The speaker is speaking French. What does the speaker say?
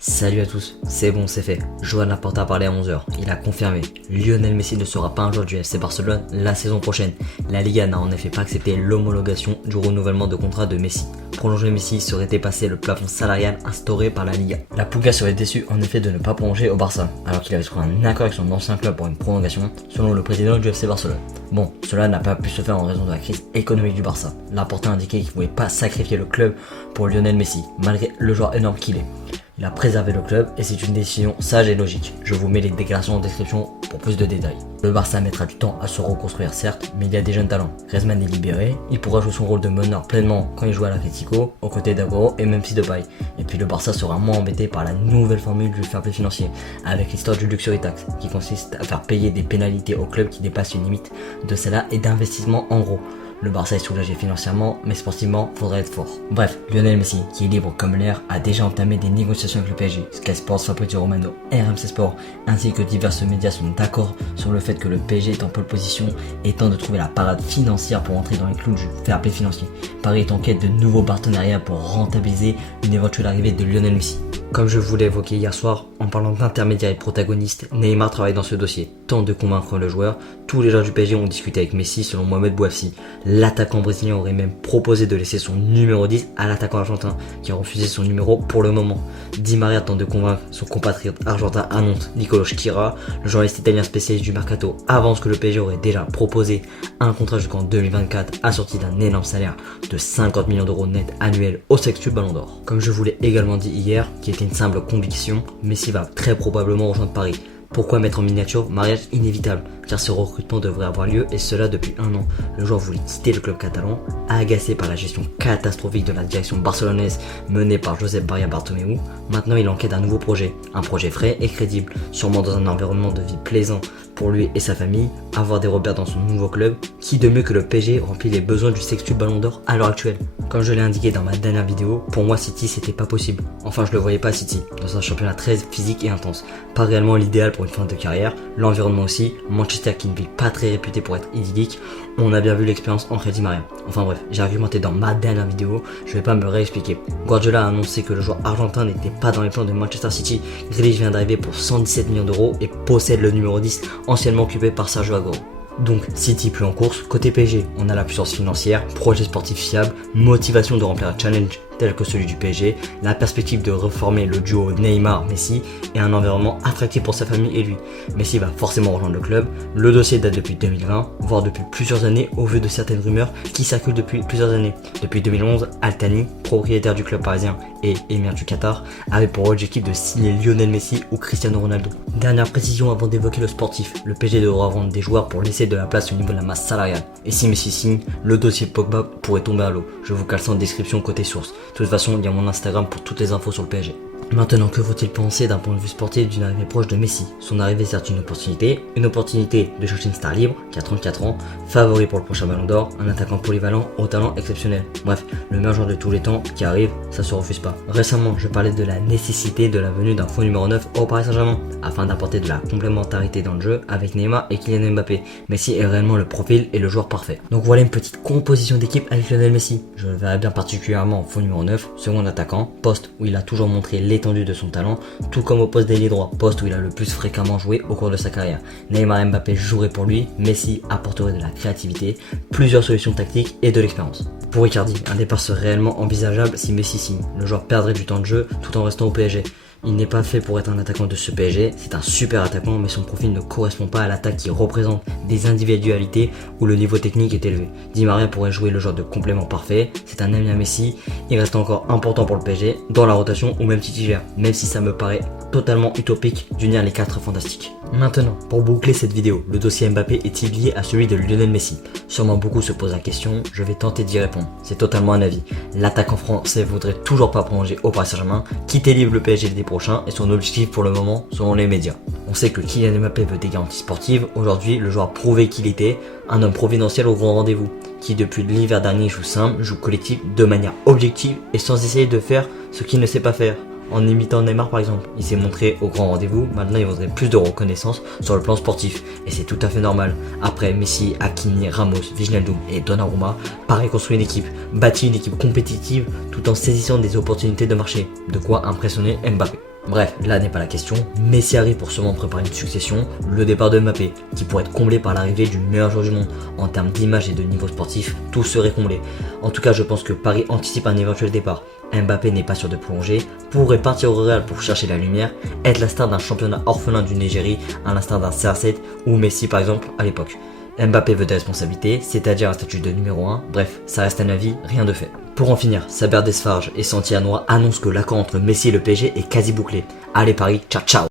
Salut à tous, c'est bon, c'est fait. Joan Laporta a parlé à 11h. Il a confirmé. Lionel Messi ne sera pas un joueur du FC Barcelone la saison prochaine. La Liga n'a en effet pas accepté l'homologation du renouvellement de contrat de Messi. Prolonger Messi serait dépassé le plafond salarial instauré par la Liga. La Puga serait déçue en effet de ne pas prolonger au Barça, alors qu'il avait trouvé un accord avec son ancien club pour une prolongation, selon le président du FC Barcelone. Bon, cela n'a pas pu se faire en raison de la crise économique du Barça. Laporta a indiqué qu'il ne voulait pas sacrifier le club pour Lionel Messi, malgré le joueur énorme qu'il est. Il a préservé le club et c'est une décision sage et logique. Je vous mets les déclarations en description pour plus de détails. Le Barça mettra du temps à se reconstruire certes, mais il y a des jeunes talents. Griezmann est libéré, il pourra jouer son rôle de meneur pleinement quand il joue à l'Atlético, aux côtés d'Aguero et Memphis Depay. Et puis le Barça sera moins embêté par la nouvelle formule du fair play financier, avec l'histoire du luxury tax, qui consiste à faire payer des pénalités aux clubs qui dépassent une limite de celle-là et d'investissement en gros. Le Barça est soulagé financièrement, mais sportivement, faudrait être fort. Bref, Lionel Messi, qui est libre comme l'air, a déjà entamé des négociations avec le PSG. Sky Sports, Fabrizio Romano, RMC Sport, ainsi que divers médias sont d'accord sur le fait que le PSG est en pole position et tente de trouver la parade financière pour entrer dans les clous du fair play financier. Paris est en quête de nouveaux partenariats pour rentabiliser une éventuelle arrivée de Lionel Messi. Comme je vous l'ai évoqué hier soir, en parlant d'intermédiaires et de protagonistes, Neymar travaille dans ce dossier, tente de convaincre le joueur. Tous les joueurs du PSG ont discuté avec Messi selon Mohamed Bouafsi. L'attaquant brésilien aurait même proposé de laisser son numéro 10 à l'attaquant argentin, qui a refusé son numéro pour le moment. Di Maria tente de convaincre son compatriote argentin à Nantes, Nicolo Schira. Le journaliste italien spécialiste du mercato avance que le PSG aurait déjà proposé un contrat jusqu'en 2024 assorti d'un énorme salaire de 50 millions d'euros net annuels au sextuple Ballon d'Or. Comme je vous l'ai également dit hier, qui était une simple conviction, Messi va très probablement rejoindre Paris. Pourquoi mettre en miniature mariage inévitable? Car ce recrutement devrait avoir lieu et cela depuis un an. Le joueur voulait quitter le club catalan, agacé par la gestion catastrophique de la direction barcelonaise menée par Josep Maria Bartomeu. Maintenant il enquête un nouveau projet, un projet frais et crédible, sûrement dans un environnement de vie plaisant pour lui et sa famille, avoir des repères dans son nouveau club, qui de mieux que le PSG remplit les besoins du sextuple Ballon d'Or à l'heure actuelle. Comme je l'ai indiqué dans ma dernière vidéo, pour moi City c'était pas possible. Enfin je le voyais pas City, dans un championnat très physique et intense. Pas réellement l'idéal pour une fin de carrière, l'environnement aussi, Manchester qui est une ville pas très réputée pour être idyllique, on a bien vu l'expérience en Di Maria. Enfin bref, j'ai argumenté dans ma dernière vidéo, je vais pas me réexpliquer. Guardiola a annoncé que le joueur argentin n'était pas dans les plans de Manchester City. Grealish vient d'arriver pour 117 millions d'euros et possède le numéro 10 anciennement occupé par Sergio Aguero. Donc City plus en course, côté PSG, on a la puissance financière, projet sportif fiable, motivation de remplir un challenge tel que celui du PSG, la perspective de reformer le duo Neymar-Messi et un environnement attractif pour sa famille et lui. Messi va forcément rejoindre le club, le dossier date depuis 2020, voire depuis plusieurs années au vu de certaines rumeurs qui circulent depuis plusieurs années. Depuis 2011, Al-Thani, propriétaire du club parisien et émir du Qatar, avait pour objectif de signer Lionel Messi ou Cristiano Ronaldo. Dernière précision avant d'évoquer le sportif, le PSG devra vendre des joueurs pour laisser de la place au niveau de la masse salariale. Et si Messi signe, le dossier Pogba pourrait tomber à l'eau. Je vous cale ça en description côté source. De toute façon, il y a mon Instagram pour toutes les infos sur le PSG. Maintenant, que faut-il penser d'un point de vue sportif d'une arrivée proche de Messi? Son arrivée est certes une opportunité de chercher une star libre, qui a 34 ans, favori pour le prochain Ballon d'Or, un attaquant polyvalent au talent exceptionnel. Bref, le meilleur joueur de tous les temps qui arrive, ça se refuse pas. Récemment, je parlais de la nécessité de la venue d'un faux numéro 9 au Paris Saint-Germain, afin d'apporter de la complémentarité dans le jeu avec Neymar et Kylian Mbappé. Messi est réellement le profil et le joueur parfait. Donc voilà une petite composition d'équipe avec Lionel Messi. Je le verrai bien particulièrement en faux numéro 9, second attaquant, poste où il a toujours montré l'étendue de son talent, tout comme au poste d'ailier droit, poste où il a le plus fréquemment joué au cours de sa carrière. Neymar et Mbappé joueraient pour lui, Messi apporterait de la créativité, plusieurs solutions tactiques et de l'expérience. Pour Icardi, un départ serait réellement envisageable si Messi signe. Le joueur perdrait du temps de jeu tout en restant au PSG. Il n'est pas fait pour être un attaquant de ce PSG, c'est un super attaquant mais son profil ne correspond pas à l'attaque qui représente des individualités où le niveau technique est élevé. Di Maria pourrait jouer le genre de complément parfait, c'est un ami à Messi, il reste encore important pour le PSG, dans la rotation ou même titulaire, même si ça me paraît totalement utopique d'unir les quatre fantastiques. Maintenant, pour boucler cette vidéo, le dossier Mbappé est-il lié à celui de Lionel Messi? Sûrement beaucoup se posent la question, je vais tenter d'y répondre. C'est totalement un avis. L'attaquant français voudrait toujours pas prolonger au Paris Saint-Germain, quitter libre le PSG l'été prochain et son objectif pour le moment selon les médias. On sait que Kylian Mbappé veut des garanties sportives, aujourd'hui le joueur a prouvé qu'il était un homme providentiel au grand rendez-vous, qui depuis l'hiver dernier joue simple, joue collectif, de manière objective et sans essayer de faire ce qu'il ne sait pas faire. En imitant Neymar par exemple, il s'est montré au grand rendez-vous, maintenant il voudrait plus de reconnaissance sur le plan sportif, et c'est tout à fait normal. Après Messi, Hakimi, Ramos, Wijnaldum et Donnarumma, pareil construit une équipe, bâtit une équipe compétitive tout en saisissant des opportunités de marché, de quoi impressionner Mbappé. Bref, là n'est pas la question. Messi arrive pour sûrement préparer une succession, le départ de Mbappé, qui pourrait être comblé par l'arrivée du meilleur joueur du monde. En termes d'image et de niveau sportif, tout serait comblé. En tout cas, je pense que Paris anticipe un éventuel départ. Mbappé n'est pas sûr de prolonger, pourrait partir au Real pour chercher la lumière, être la star d'un championnat orphelin du Nigeria, à l'instar d'un CR7 ou Messi par exemple à l'époque. Mbappé veut des responsabilités, c'est-à-dire un statut de numéro 1, bref, ça reste un avis, rien de fait. Pour en finir, Saber Desfarge et Santiano annoncent que l'accord entre Messi et le PSG est quasi bouclé. Allez Paris, ciao ciao!